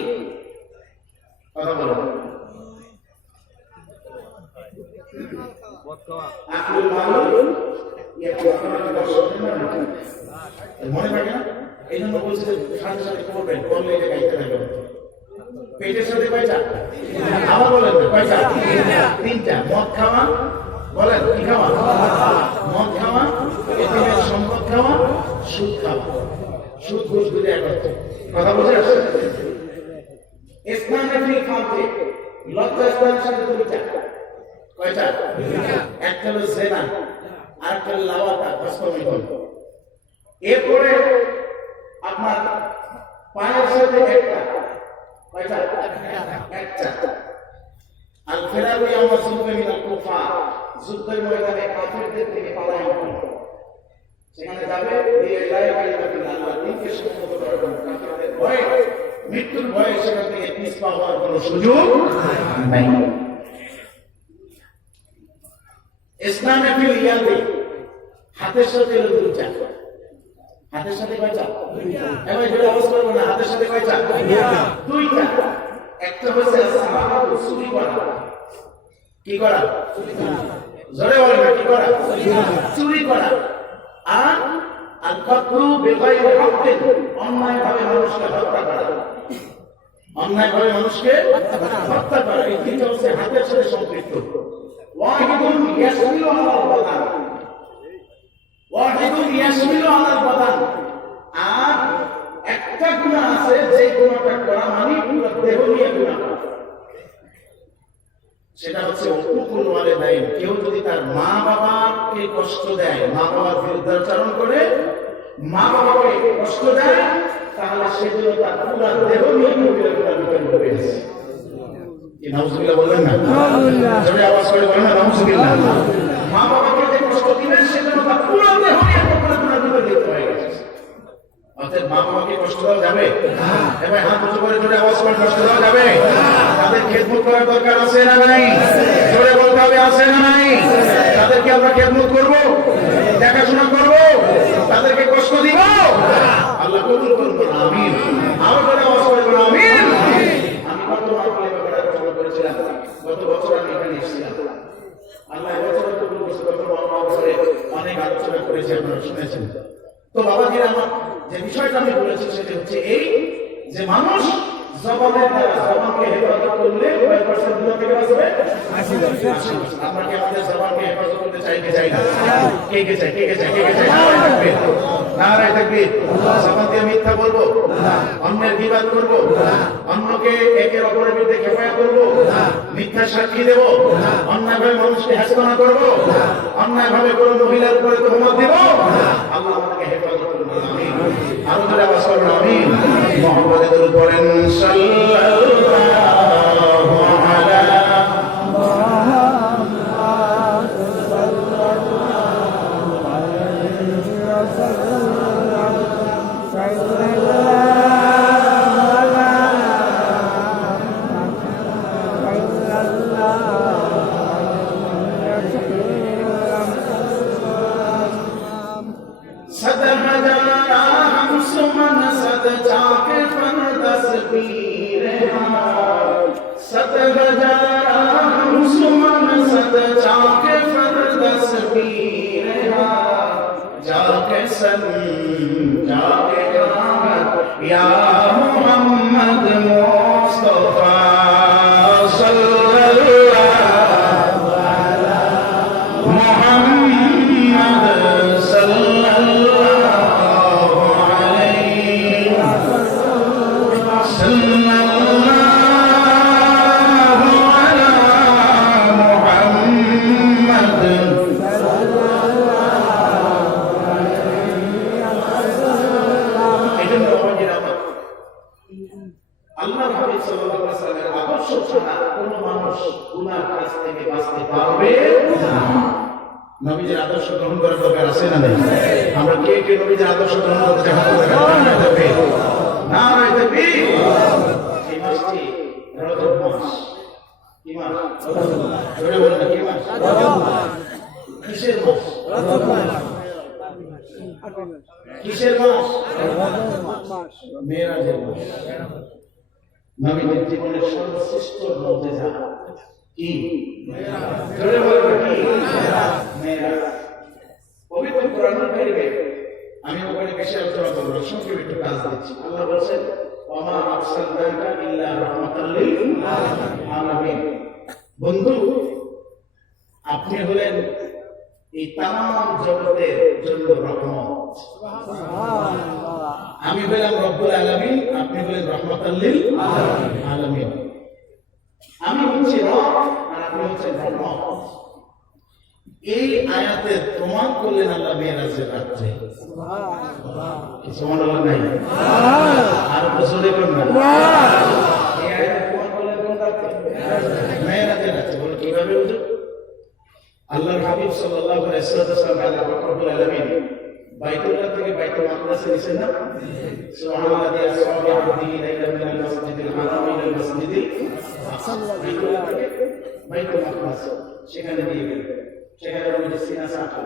কথা বলো আকুল মান মনে থাকে না এই জন্য বলছে সাথে সাথে করবেন করলে এটা গাইতে থাকবে পেটের সাথে পয়সা আবার বলেন পয়সা তিনটা মদ খাওয়া বলেন কি খাওয়া মদ খাওয়া এতিমের সম্পদ খাওয়া সুদ খাওয়া সুদ ঘুষ দুটো এক হচ্ছে কথা বুঝে আসছে ইসলামের ফিল খাওয়াতে লজ্জা স্থানের সাথে দুইটা কয়টা একটা হলো জেনা আর একটা হলো লাওয়াতা বাস্তবিকন এরপরে আপনার পায়ের সাথে একটা কয়টা একটা আর ফেরারু ইয়াউমা যুদ্ধে মিনাল কুফার যুদ্ধের ময়দানে কাফিরদের থেকে পালায় সেখানে যাবে দিয়ে যায় কালিমাতুল্লাহ আল্লাহ দিনকে সম্মত করার জন্য কাফিরদের ভয়ে মৃত্যুর ভয়ে সেখান থেকে পিছপা হওয়ার কোনো সুযোগ নাই ইসলামে ফিল ইয়াদি হাতের সাথে দুইটা হাতের সাথে কয়টা এবার যেটা আওয়াজ করবো না হাতের সাথে কয়টা দুইটা একটা হচ্ছে চুরি করা কি করা জোরে বলেন না কি করা চুরি করা আর আল কতলু বিগাইরি হাক্কিন অন্যায় ভাবে মানুষকে হত্যা করা অন্যায় ভাবে মানুষকে হত্যা করা এই তিনটা হচ্ছে হাতের সাথে সম্পৃক্ত ওয়াহিদুন ইয়াসমিলু আলাল বাদান ওয়াহিদুন ইয়াসমিলু আলাল বাদান আর একটা গুনাহ আছে যে গুনাহটা করা মানে পুরো দেহ নিয়ে গুনাহ সেটা হচ্ছে উকুকুল ওয়ালিদাইন কেউ যদি তার মা বাবাকে কষ্ট দেয় মা বাবার বিরুদ্ধাচরণ করে মা বাবাকে কষ্ট দেয় তাহলে সেগুলো তার পুরো দেহ নিয়ে কবিরা করে আছে কি নাউজুবিল্লাহ বলবেন না জোরে আওয়াজ করে বলেন না নাউজুবিল্লাহ মা বাবাকে যে কষ্ট দিবেন সেগুলো তার পুরো দেহ নিয়ে কবিরা লিপ্ত হয়ে গেছে অর্থাৎ মা বাবাকে কষ্ট দেওয়া যাবে এবার হাত উঁচু করে জোরে আওয়াজ করে কষ্ট দেওয়া যাবে তাদের খেদমত করার দরকার আছে না নাই জোরে বলতে হবে আছে না নাই তাদেরকে আমরা খেদমত করব দেখাশোনা করব তাদেরকে কষ্ট দিব আল্লাহ কবুল করুন আমিন আরো জোরে আওয়াজ করে বলুন আমিন আমি কত মাহফিলে ব্যাপারে আলোচনা করেছিলাম গত বছর আমি এখানে এসেছিলাম আল্লাহ বছর কবুল করছে গত বছরে অনেক আলোচনা করেছি আপনারা শুনেছেন তো বাবাজিরা আমার যে বিষয়টা আমি বলেছি সেটা হচ্ছে এই যে মানুষ জবানের দ্বারা জবানকে হেফাজত করলে কয় পার্সেন্ট গুনাহ থেকে বাঁচবে 80%। আমরা কি আমাদের জবানকে হেফাজত করতে চাই কি চাই না কে কে চাই নারায়ে তাকবীর জবান দিয়ে মিথ্যা বলবো অন্যের গীবত করব অন্যকে একের অপরের বিরুদ্ধে খেপায়া করব মিথ্যা সাক্ষী দেব অন্যায়ভাবে মানুষকে হেস্তনা করব অন্যায়ভাবে কোনো মহিলার উপরে তোহমত দেব আল্লাহ আমাদেরকে হেফাজত করুন আমিন আরো জোরে আওয়াজ করুন আমিন মুহাম্মদে দরুদ পড়েন সাল্লাল্লাহু আলা या मोहम्मद मुस्तफा सल्लल्लाहु अलैहि मोहम्मद सल्लल्लाहु अलैहि सल्लल्लाहु अला मोहम्मद নবীজির আদর্শ গ্রহণ করার দরকার আছে না নেই? আমরা কে কে নবীজির আদর্শ গ্রহণ করতে চাই? হাত তুলে দেখান। নারায়ে তাকবীর। এই মাসটি রজব মাস। কি মাস? জোরে বলেন না, কি মাস? কিসের মাস? কিসের মাস? মেরাজের মাস। নবীজির জীবনের সর্বশ্রেষ্ঠ মুজিজা কি? জোরে বলেন কি? মেরাজ। পবিত্র কোরআনুল কারীমে আমি ওখানে বেশি আলোচনা করব না, সংক্ষেপে একটু কাজ দিচ্ছি। আল্লাহ বলেন ওয়া মা আরসালনাকা ইল্লা রাহমাতাল লিল আলামিন। বন্ধু, আপনি হলেন এই তামাম জগতের জন্য রহমত। আমি হলাম রব্বুল আলামিন, আপনি হলেন রাহমাতাল লিল আলামিন। আমি হচ্ছি রব আর আপনি হচ্ছেন রহমত। এই আয়াতের প্রমাণ করলেন আল্লাহ মেরাজের রাত্রে। সুবহানাল্লাহ নাই? আর বসলে কোন না? এই আয়াতের প্রমাণ করলেন কোন রাত্রে? মেরাজের রাত্রে। বলে কিভাবে হুজুর? আল্লাহর হাবিব সাল্লাল্লাহু আলাইহি ওয়াসাল্লাম আল্লাহ রব্বুল আলামিন বাইতুল্লাহ থেকে বাইতুল মাকদাসে নিছেন না? সুবহানাল্লাহি আসরা বিহি লাইলাম মিনাল মাসজিদিল হারাম ইলাল মাসজিদিল আকসা। বাইতুল্লাহ থেকে বাইতুল মাকদাস সেখানে নিয়ে গেলেন। সেখানে নবীজি সিনা সাথে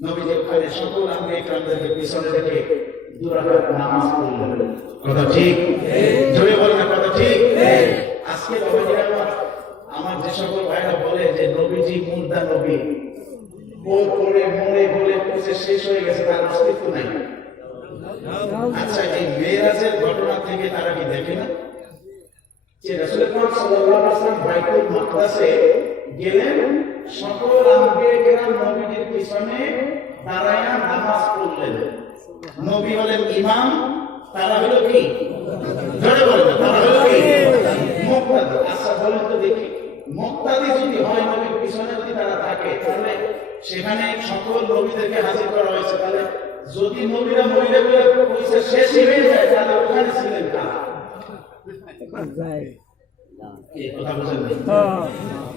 নবীজি ওখানে সকল আম্বিয়া কিরামদেরকে পিছনে রেখে 2 রাকাত নামাজ পড়লেন। কথা ঠিক? জোরে বলেন না, কথা ঠিক? আজকে বাবাজিরা আমার যে সকল ভাইরা বলে যে নবীজি মুর্দা নবী, পড়ে মনে বলে পৌঁছে শেষ হয়ে গেছে, তার অস্তিত্ব নাই। আচ্ছা, এই মেরাজের ঘটনা থেকে তারা কি দেখে না যে রাসূল পাক সাল্লাল্লাহু আলাইহি ওয়াসাল্লাম বাইতুল মাকদাসে গেলেন, সকল আম্বিয়া কিরাম নবীজির পিছনে দাঁড়ায় নামাজ পড়লেন। নবী হলেন ইমাম, তারা হলো কি? জোরে বলেন, তারা হলো কি? মুক্তাদি। আচ্ছা বলেন তো দেখি, মুক্তাদি যদি হয়, নবীর পিছনে যদি তারা থাকে, তাহলে সেখানে সকল নবীদেরকে হাজির করা হয়েছে। তাহলে যদি নবীরা মহিলা বলে পরিচয় শেষই হয়ে যায়, তাহলে ওখানে ছিলেন কারা? কথা বুঝেন?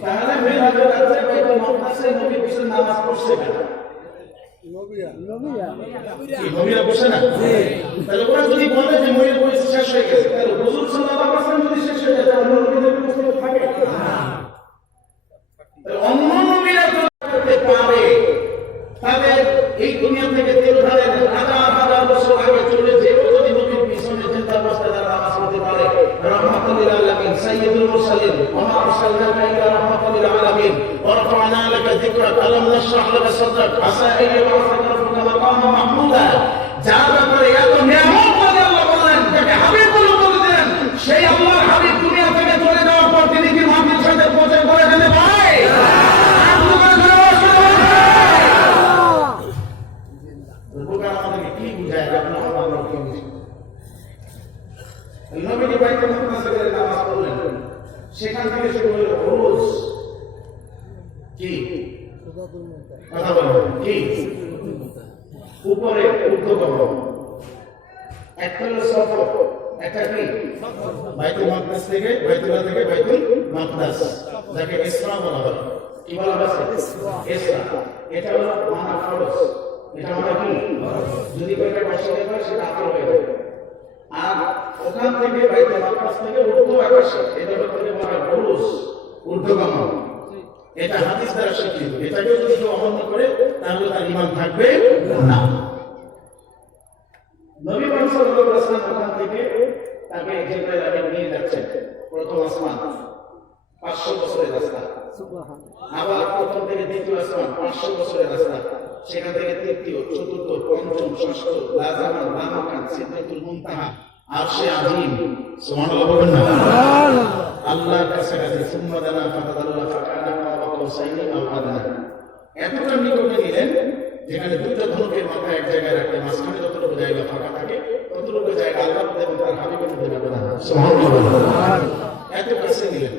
তাহলে মেরাজের রাতে বাইতুল মাকদাসে নবীর পিছনে নামাজ পড়ছে কেন? নবীরা বসে না? তাহলে ওরা যদি বলে যে মহিলা পরিচয় শেষ হয়ে গেছে, তাহলে হুজুর সাল্লাল্লাহু আলাইহি ওয়াসাল্লাম যদি শেষ হয়ে যায়, তাহলে অন্য নবীদের উপস্থিত থাকে না। অন্য নবীরা করতে পারে, তাদের এই দুনিয়া থেকে তিরোধানের হাজার হাজার বছর আগে চলে যেও যদি নবীর পিছনে চিন্তা অবস্থায় তারা নামাজ পড়তে পারে। রাহমাতুল লিল আলামিন, সাইয়্যিদুল মুরসালিন, ওয়া মা আরসালনাকা ইল্লা রাহমাতাল লিল আলামিন, ওয়া রাফা'না লাকা যিকরাক, আলাম নাশরাহ লাকা সাদরাক, আসা আইয়্যুবা'আসাকা রাব্বুকা মাকামান মাহমুদা। যার ব্যাপারে এত নিয়ামত আল্লাহ বলেন, যাকে হাবিবুল বলে দেন, সেই আল্লাহর হাবিব দুনিয়া থেকে চলে যাওয়ার পর তিনি কি মাটির সাথে পচে পড়ে যেতে পারে? কি বুঝায়? নবীজি বাইতুল মাকদাসে গেলে নামাজ পড়লেন, সেখান থেকে শুরু হলো রোজ কি কথা বলবেন কি উপরে ঊর্ধ্বগমন। একটা হলো সফর, একটা কি বাইতুল মাকদাস থেকে বাইতুল্লাহ থেকে বাইতুল মাকদাস, যাকে ইসরা বলা হয়। কি বলা হয়? ইসরা। এটা হলো মানা ফরজ, এটা মানে কি যদি কয়টা বছরে হয় সেটা আতর হয়ে যাবে। আর ওখান থেকে বাইতুল মাকদাস থেকে ঊর্ধ্ব আকাশে, এটা হলো বলা বুরুজ, ঊর্ধ্বগমন। এটা হাদিস দ্বারা স্বীকৃত। এটাকে যদি কেউ অমান্য করে তাহলে তার ঈমান থাকবে না। নবী পাক সাল্লাল্লাহু আলাইহি ওয়াসাল্লাম ওখান থেকে তাকে জিবরাইল আমিন নিয়ে যাচ্ছেন প্রথম আসমান, 500 বছরের রাস্তা। আবার প্রথম থেকে দ্বিতীয় আসমান 500 বছরের রাস্তা। সেখান থেকে তৃতীয়, চতুর্থ, পঞ্চম, ষষ্ঠ, লাজামান, লামাকান, সিদরাতুল মুনতাহা, আরশে আজিম। সুবহানাল্লাহ বলবেন না? সুবহানাল্লাহ। আল্লাহর কাছাকাছি সুম্মা দানা ফাতাদাল্লা ফাকানা কাবা কাউসাইনি আও আদনা। এতটা নিকটে নিলেন যেখানে দুইটা ধনুকের মাথা এক জায়গায় রাখলে মাঝখানে যতটুকু জায়গা ফাঁকা থাকে ততটুকু জায়গা আল্লাহ এবং তার হাবিবের মধ্যে ব্যবধান। সুবহানাল্লাহ। এত কাছে নিলেন,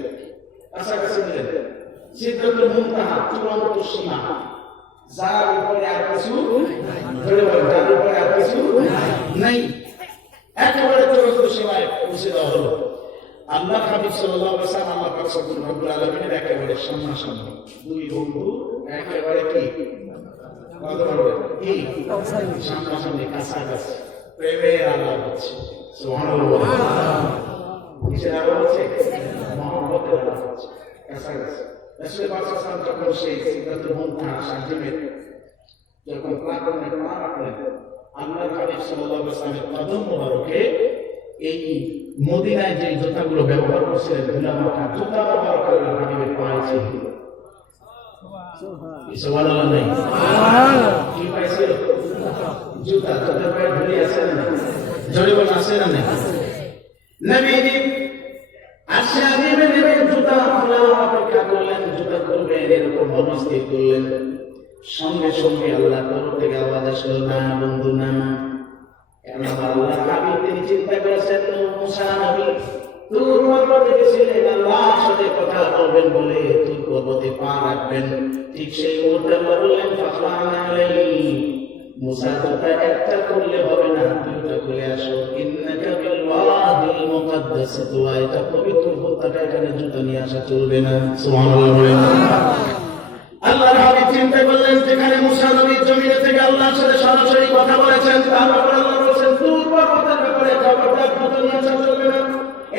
কাছাকাছি নিলেন। সিদরাতুল মুনতাহা চূড়ান্ত সীমা, যার উপরে আর কিছু যার উপরে আর কিছু নাই, একেবারে চূড়ান্ত সীমায় পৌঁছে দেওয়া হলো। আল্লাহ হাবিব সাল্লাল্লাহু আলাইহি ওয়াসাল্লাম আল্লাহ পাক রব্বুল আলামিনের একেবারে সামনাসামনি, দুই বন্ধু একেবারে কি সামনাসামনি কাছাকাছি প্রেমের আলাপ হচ্ছে। সুবহানাল্লাহ। কিসের আলাপ হচ্ছে? মহব্বতের আলাপ হচ্ছে, কাছাকাছি। রাসূল পাক সাল্লাল্লাহু আলাইহি ওয়াসাল্লাম যখন সেই সিদরাতুল মুনতাহা সাজিমে যখন প্রাঙ্গণে পা রাখলেন, আল্লাহর হাবিব সাল্লাল্লাহু আলাইহি ওয়াসাল্লামের কদম মোবারকে এই মদিনায় যে জুতাগুলো ব্যবহার করছিলেন, ধুলামাখা জুতা ব্যবহার করে হাবিবের পায়ে ছিল। সুবহানাল্লাহ নাই? কি পাইছিল? জুতা। জুতার পায়ে ধুলি আছে না? জোরে বল আছে না? নবীজি আসে আজিমে নেমে জুতা খোলা অপেক্ষা করলেন, জুতা খুলবেন এরকম মনস্থির করলেন। সঙ্গে সঙ্গে আল্লাহর তরফ থেকে আওয়াজ আসলো, না বন্ধু না। কেন আল্লাহর হাবিব তিনি চিন্তা করেছেন, মুসা নবী তুর পর্বতে গেছিলেন আল্লাহর সাথে কথা বলবেন বলে তুর পর্বতে পা রাখবেন। ঠিক সেই মুহূর্তে আল্লাহ বললেন, ফাখলানা আলাইহি, মুসা জুতা একটা করলে হবে না, দুইটা খুলে আসো। ইন্নাকা বিল ওয়াদিল মুকাদ্দাস তুয়া, এটা পবিত্র ভূমিটা, এখানে জুতা নিয়ে আসা চলবে না। সুবহানাল্লাহ। আল্লাহর হাবিব চিন্তা করলেন, যেখানে মুসা নবী জমিনে থেকে আল্লাহর সাথে সরাসরি কথা বলেছেন, তার ব্যাপারে আল্লাহ বলেছেন তুর পর্বতের ব্যাপারে খবরদার জুতা নিয়ে আসা চলবে না।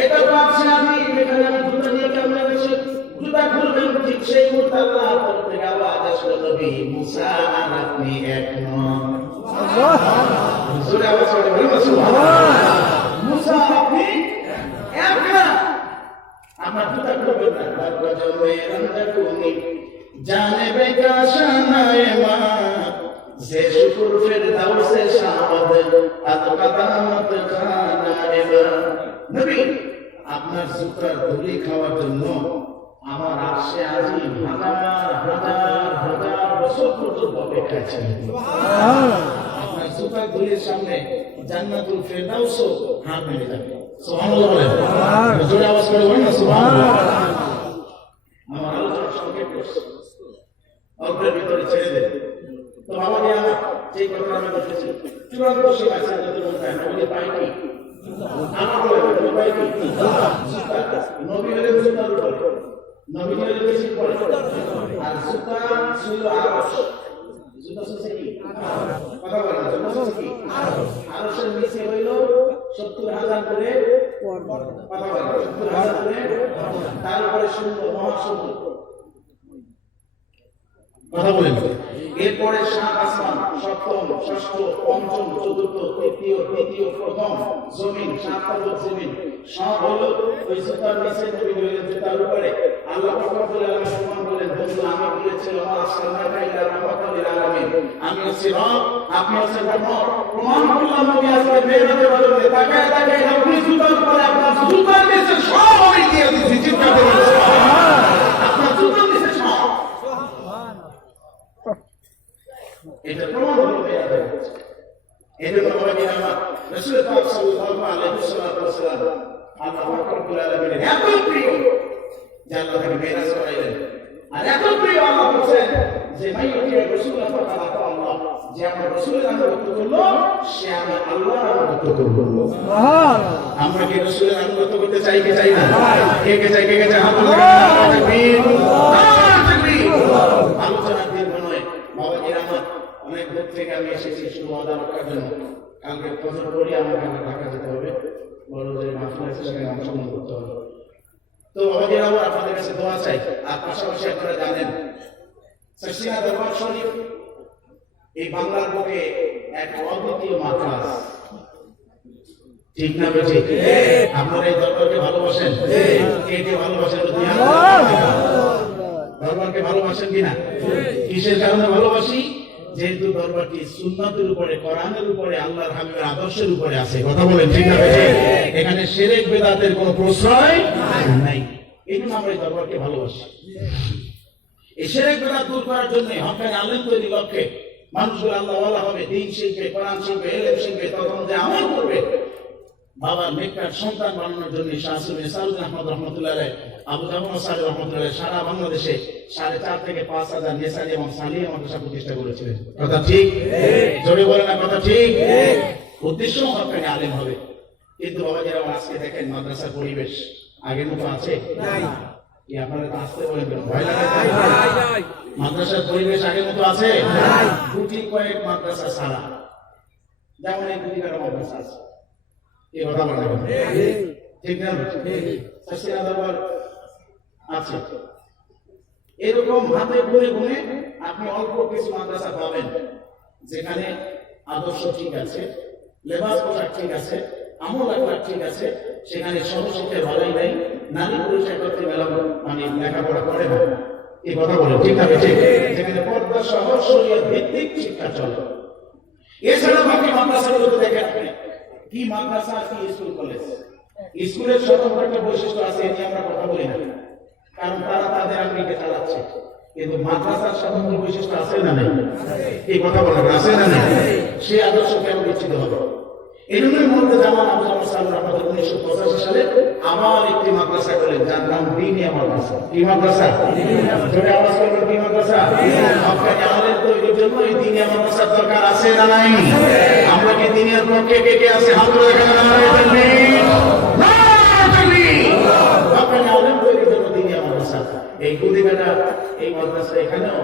এটা পাচ্ছি আমি, এখানে আমি জুতা নিয়ে কেমন এসে জুতা খুলবেন। ঠিক সেই মুহূর্তে আল্লাহর তরফ থেকে আওয়াজ আসলো, নবী মুসা আর আপনি এক নন। জোরে আওয়াজ করে বলুন সুবহানাল্লাহ। মুসা আপনি এক না, আমার জুতা খুলবেন না। বাবা জমে রমজাকুনি জানেবে কা শানায়ে মা, যে শুকর ফিরদাউসে শাহাদ আত কদামত খানায়ে মা। নবী আপনার জুতার ধুলি খাওয়ার জন্য আমার আরশে আজিম হাজার হাজার হাজার বছর পর্যন্ত অপেক্ষা ছিল। আপনার জুতার ধুলির সামনে জান্নাতুল ফিরদাউসও হাত মেলে যাবে। সুবহানাল্লাহ বলেন, জোরে আওয়াজ করে বলেন না সুবহানাল্লাহ। আমার আলোচনা সংক্ষেপ করছি, অল্পের ভিতরে ছেড়ে দেব। তো বাবা যে আমার যে কথা আমি বলতেছি, চূড়ান্ত সীমা সিদরাতুল মুনতাহা, নবীর পায় কি? আমার বলে নবীর পায় কি? নবী হলে জুতার উপরে, নবী হলে বেশি পড়ে, আর জুতা ছিল আরশ। জুতা ছিল কি? কথা বলেন না, জুতা ছিল কি? আরশের নিচে হইল ৭০,০০০ করে পর্বত। কথা বলেন, ৭০,০০০ করে, তারপরে শূন্য, মহাশূন্য। কথা বলেন। এরপরে সাত আসমান, সপ্তম, ষষ্ঠ, পঞ্চম, চতুর্থ, তৃতীয়, দ্বিতীয়, প্রথম, জমিন, সাত পর্বত জমিন সব হলো ওই জুতার নিচে, নবী হলেন জুতার উপরে। আল্লাহ পাক রব্বুল আলামিন সম্মান বলেন, বন্ধু আমি বলেছিলাম আসসালামু ইলা রাহমাতাল লিল আলামিন, আমি হচ্ছি রব, আপনি হচ্ছেন রহমত। প্রমাণ করলাম নবী আজকে মেরাজে বদলে তাকায় তাকায় আপনি জুতার উপরে, আপনার জুতার নিচে সব আমি দিয়ে দিয়েছি। চিন্তা করুন সুবহানাল্লাহ, আপনার জুতার নিচে সব। এটা প্রমাণ হলো মেরাজে। এজন্য বলা আমার রাসূল পাক সাল্লাল্লাহু আলাইহি ওয়াসাল্লাম আল্লাহ রাব্বুল আলামিনের এত প্রিয় যে আল্লাহ তাকে মেরাজ করাইলেন। আর এত প্রিয় আল্লাহ বলেন যে মাইয়ুতি রাসূলুল্লাহ ফাকাত আল্লাহ, যে আমার রাসূলের আনুগত্য করলো সে আমি আল্লাহর আনুগত্য করব। সুবহানাল্লাহ। আমরা কি রাসূলের আনুগত্য করতে চাই কি চাই না? কে কে চাই, কে কে চাই? হাত তুলে তাকবীর, তাকবীর। আলোচনা দীর্ঘ নয় বাবা কিরামত, অনেক দূর থেকে আমি এসেছি শুধু ওয়াদা রাখার জন্য। কালকে ফজর পড়ি আমাকে ঢাকা যেতে হবে, বড় যে মাহফিল আছে সেখানে অংশগ্রহণ করতে হবে। তো বাবাজি আমার আপনাদের কাছে দোয়া চাই। আর পাশাপাশি আপনারা জানেন সরসিনা দরবার শরীফ এই বাংলার বুকে এক অদ্বিতীয় মাদ্রাস, ঠিক না বেঠিক? আপনারা এই দরবারকে ভালোবাসেন? কে কে ভালোবাসেন? দরবারকে ভালোবাসেন কিনা? কিসের কারণে ভালোবাসি? যেহেতু দরবারটি সুন্নাতের উপরে, কোরআনের উপরে, আল্লাহর হাবিবের আদর্শের উপরে আছে। কথা বলেন, ঠিক না বেঠিক? এখানে শিরক বিদআতের কোনো প্রশ্রয় নাই। এই জন্য আমরা এই দরবারকে ভালোবাসি। এই শিরক বিদআত দূর করার জন্য হক্কানি আলেম তৈরি লক্ষ্যে মানুষগুলো আল্লাহ ওয়ালা হবে, দ্বীন শিখবে, কোরআন শিখবে, ইলম শিখবে, তদনুযায়ী আমল করবে। বাবার নেককার সন্তান বানানোর জন্য শাহসুবিন সাউদ আহমদ রহমতুল্লাহ আলাইহি, আবু জাফর সাহেব রহমতুল্লাহ আলাইহি সারা বাংলাদেশে 4.5 থেকে 5,000 নেসারি এবং সালিয়া মাদ্রাসা প্রতিষ্ঠা করেছিলেন। কথা ঠিক? জোরে বলেন না কথা ঠিক? উদ্দেশ্য হক্কানি আলেম হবে। কিন্তু বাবাজিরা আজকে দেখেন মাদ্রাসার পরিবেশ আগের মতো আছে? নাই। আপনারা তো আসতে বলেন, ভয় লাগে? মাদ্রাসার পরিবেশ আগের মতো আছে? গুটি কয়েক মাদ্রাসা ছাড়া, যেমন এই গুটি কয়েক মাদ্রাসা আছে, এই কথা বলা ঠিক না? শাস্তিনা দরবার আছে, এরকম হাতে গুনে গুনে আপনি অল্প কিছু মাদ্রাসা পাবেন যেখানে আদর্শ ঠিক আছে, লেবাস পোশাক ঠিক আছে, আমল আখলাক ঠিক আছে, সেখানে সহশিক্ষার ভালোই নেই, নারী পুরুষ একত্রে মেলা মানে লেখাপড়া করে না, এই কথা বলে ঠিক আছে? ঠিক, যেখানে পর্দা সহ শরীয়ত ভিত্তিক শিক্ষা চলে। এছাড়া বাকি মাদ্রাসাগুলোতে দেখেন কি মাদ্রাসা, কি স্কুল কলেজ, স্কুলের স্বতন্ত্র একটা বৈশিষ্ট্য আছে, এ নিয়ে আমরা কথা বলি না, কারণ তারা তাদের আঙ্গিকে চালাচ্ছে, কিন্তু মাদ্রাসার স্বতন্ত্র বৈশিষ্ট্য আছে না নেই? এই কথা বলেন, আছে না নেই? সে আদর্শ কেন বিচ্ছিত হবে? এই জন্যই মধ্যে জামান আবু জামাল সাহেব আমাদের 1985 সালে আবার একটি মাদ্রাসা করেন, যার নাম দিনিয়া মাদ্রাসা। কি মাদ্রাসা? জোরে আওয়াজ করবেন, কি মাদ্রাসা? আপনাকে আমাদের তৈরির জন্য এই দিনিয়া মাদ্রাসার দরকার আছে না নাই? আমরা কি দিনিয়ার পক্ষে কে কে আছে? হাত তুলে দেখান। আপনাকে আমাদের তৈরির জন্য দিনিয়া মাদ্রাসা, এই গুদিবেলা এই মাদ্রাসা এখানেও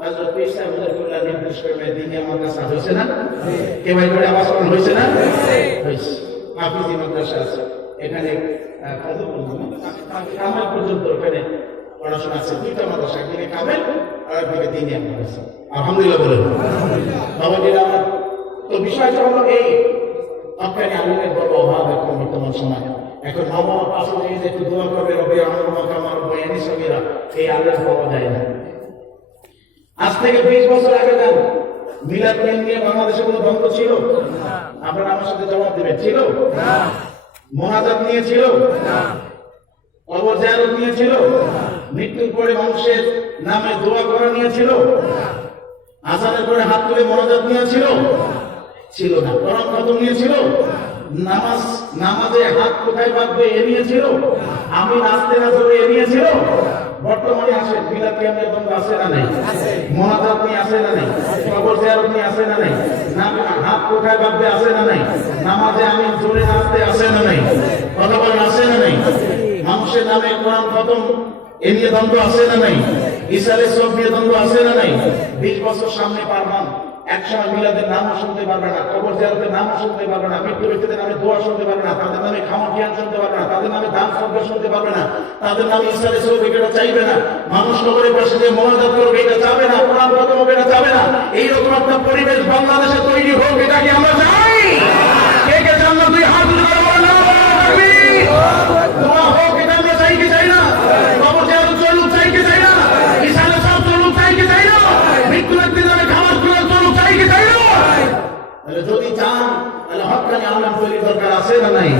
হযরত পীর সাহেব হুজুরুল্লাহ নির্দেশ করে দিনিয়া মাদ্রাসা হয়েছে না? কে ভাই করে আওয়াজ করেন, হয়েছে না? হয়েছে। হাফিজি মাদ্রাসা আছে এখানে, কত কামাল পর্যন্ত এখানে পড়াশোনা আছে, দুইটা মাদ্রাসা, একদিকে কামেল আর একদিকে দিনিয়া মাদ্রাসা। আলহামদুলিল্লাহ বলেন। বাবাজিরা আমার, তো বিষয়টা হলো এই, আপনাকে আলিমের বড় অভাব এখন বর্তমান সময়। এখন বাবা পাশে যে একটু দোয়া করবে, রবি আমার মাকামার বয়ানি সঙ্গীরা, এই আল্লাহ পাওয়া যায় না। আজ থেকে 20 বছর আগে যান, মিলাদ নিয়ে বাংলাদেশে কোনো দ্বন্দ্ব ছিল? আপনারা আমার সাথে জবাব দেবেন, ছিল? মোনাজাত নিয়ে ছিল? কবর জিয়ারত নিয়ে ছিল? মৃত্যুর পরে মানুষের নামে দোয়া করা নিয়ে ছিল? আজানের পরে হাত তুলে মোনাজাত নিয়ে ছিল? ছিল না। কোরআন খতম নিয়ে ছিল? নামাজে হাত কোথায় বাঁধবে এ নিয়ে ছিল? আমি নাচতে না ধরে এ নিয়ে ছিল? বর্তমানে আসে মিলাদ কিয়ামের দ্বন্দ্ব আছে না নাই? মোনাজাত নিয়ে আছে না নাই? কবর জিয়ারত নিয়ে আছে না নাই? হাত কোথায় বাঁধবে আছে না নাই? নামাজে আমি জোরে নাচতে আছে না নাই? কথা বলেন, আছে না নাই? মানুষের নামে কোরআন খতম এ নিয়ে দ্বন্দ্ব আছে না নাই? ইসালে সব নিয়ে দ্বন্দ্ব আছে না নাই? 20 বছর সামনে পারমান একসময় মিলাদের নামও শুনতে পারবে না, কবর জিয়ারতের নামও শুনতে পারবে না, মৃত্যু ব্যক্তিদের নামে দোয়া শুনতে পারবে না, তাদের নামে খামা জ্ঞান শুনতে পারবে না, তাদের নামে দান সদ্গা শুনতে পারবে না, তাদের নামে ইসালে সব এটা চাইবে না, মানুষ কবরের পাশে যে মোনাজাত করবে এটা চাবে না, কোরআন খতম হবে এটা চাবে না। এইরকম একটা পরিবেশ বাংলাদেশে তৈরি হোক, এটা কি আমরা চাই? কে কে চান না? দুই হাত তুলে বলেন না। দোয়া হোক, এটা আমরা চাই কি চাই না? কবর জিয়ারত চলুক, চাই কি চাই না? ইসালে সব চলুক, চাই কি চাই না? মৃত্যু ব্যক্তিদের নামে খাবার চলুক, চাই কি চাই না? যদি চান তাহলে হক্কানি আলেম তৈরির দরকার আছে না নাই?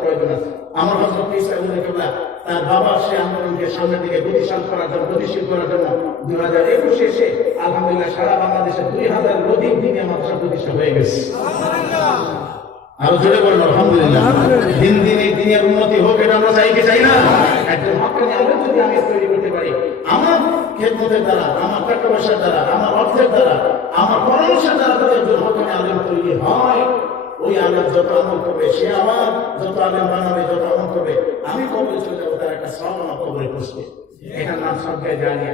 প্রয়োজন আছে। আমার হযরত ঈসা ইবনে কিবলা তার বাবা সে আন্দোলনকে সামনের দিকে গতিশীল করার জন্য 2021 এসে আলহামদুলিল্লাহ সারা বাংলাদেশে 2000 অধিক দিনে মাদ্রাসা প্রতিষ্ঠা হয়ে গেছে। আরো জোরে বলেন আলহামদুলিল্লাহ। দিন দিন এই দিনের উন্নতি হোক, এটা আমরা চাই কি চাই না? একজন হক্কানি আলেম যদি আমি তৈরি করতে পারি, আমার খেদমতের দ্বারা, আমার টাকা পয়সার দ্বারা, আমার অর্থের দ্বারা, আমার পরামর্শের দ্বারা যদি একজন হক্কানি আলেম তৈরি হয়, ওই আলেম যত আমল করবে, সে আমার যত আলেম বানাবে, যত আমল করবে, আমি কবরে চলে যাবো, তার একটা সওয়াব আমার কবরে পৌঁছবে। এখানে নাম সবকে জানিয়ে